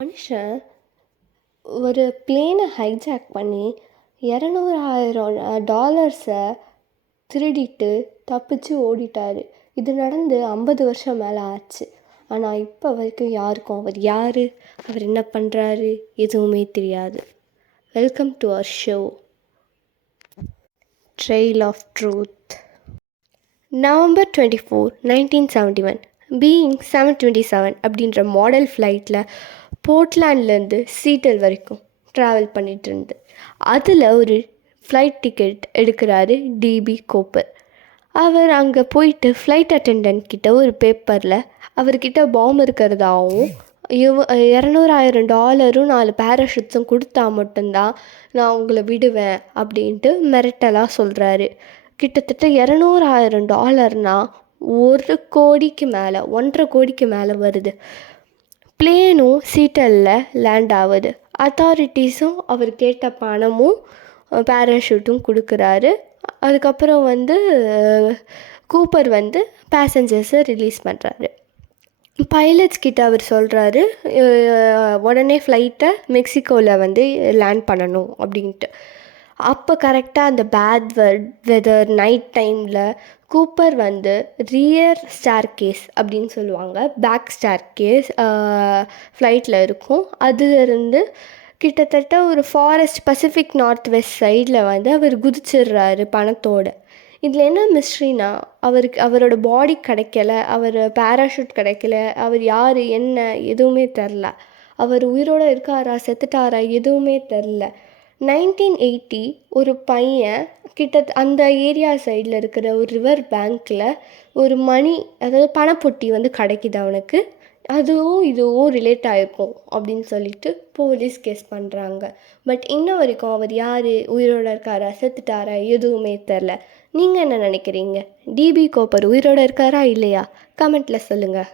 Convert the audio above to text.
மனுஷன் ஒரு பிளேனை ஹைஜாக் பண்ணி 200,000 டாலர்ஸை திருடிட்டு தப்பிச்சு ஓடிட்டாரு. இது நடந்து 50 வருஷம் மேலே ஆச்சு. ஆனால் இப்போ வரைக்கும் யாருக்கும் அவர் யார், அவர் என்ன பண்ணுறாரு எதுவுமே தெரியாது. Welcome to our show trail of truth. November 24, 1971 being 727 அப்படின்ற மாடல் ஃப்ளைட்டில் போர்ட்லாண்ட்லேருந்து சீட்டல் வரைக்கும் ட்ராவல் பண்ணிகிட்டு இருந்து அதில் ஒரு ஃப்ளைட் டிக்கெட் எடுக்கிறாரு டிபி கோப்பர். அவர் அங்கே போயிட்டு ஃப்ளைட் அட்டெண்டன்ட் கிட்ட ஒரு பேப்பரில் அவர்கிட்ட பாம்பு இருக்கிறதாகவும் 200,000 4 பேராஷூட்ஸும் கொடுத்தா மட்டும்தான் நான் உங்களை விடுவேன் அப்படின்ட்டு மிரட்டலாக சொல்கிறாரு. கிட்டத்தட்ட 200,000 1 கோடிக்கு மேலே 1.5 கோடிக்கு மேலே வருது. பிளேனும் சீட்டலில் லேண்ட் ஆகுது. அத்தாரிட்டிஸும் அவர் கேட்ட பணமும் பேராஷூட்டும் கொடுக்குறாரு. அதுக்கப்புறம் கூப்பர் பேசஞ்சர்ஸை ரிலீஸ் பண்ணுறாரு. பைலட்ஸ் கிட்ட அவர் சொல்கிறாரு உடனே ஃப்ளைட்டை மெக்சிகோவில் லேண்ட் பண்ணணும் அப்படின்ட்டு. அப்போ கரெக்டாக அந்த பேட் வெதர் நைட் டைமில் கூப்பர் ரியர் ஸ்டார் கேஸ் அப்படின்னு சொல்லுவாங்க, பேக் ஸ்டார் கேஸ் ஃப்ளைட்டில் இருக்கும். அதுலேருந்து கிட்டத்தட்ட ஒரு ஃபாரஸ்ட் பசிபிக் நார்த் வெஸ்ட் சைடில் அவர் குதிச்சிடுறாரு பணத்தோடு. இதில் என்ன மிஸ்ட்ரினா, அவரோட பாடி கிடைக்கல, அவர் பேராஷூட் கிடைக்கல, அவர் யார் என்ன எதுவுமே தெரில. அவர் உயிரோடு இருக்காரா செத்துட்டாரா எதுவுமே தெரில. 1980 ஒரு பையன் அந்த ஏரியா சைடில் இருக்கிற ஒரு ரிவர் பேங்க்கில் ஒரு மணி, அதாவது பணப்பொட்டி கிடைக்கிது அவனுக்கு. அதுவும் இதுவும் ரிலேட் ஆகிருக்கும் அப்படின்னு சொல்லிட்டு போலீஸ் கேஸ் பண்ணுறாங்க. பட் இன்ன வரைக்கும் அவர் யார், உயிரோடு இருக்காரா செத்துட்டாரா எதுவுமே தெரில. நீங்கள் என்ன நினைக்கிறீங்க? டிபி கோப்பர் உயிரோடு இருக்காரா இல்லையா? கமெண்ட்டில் சொல்லுங்கள்.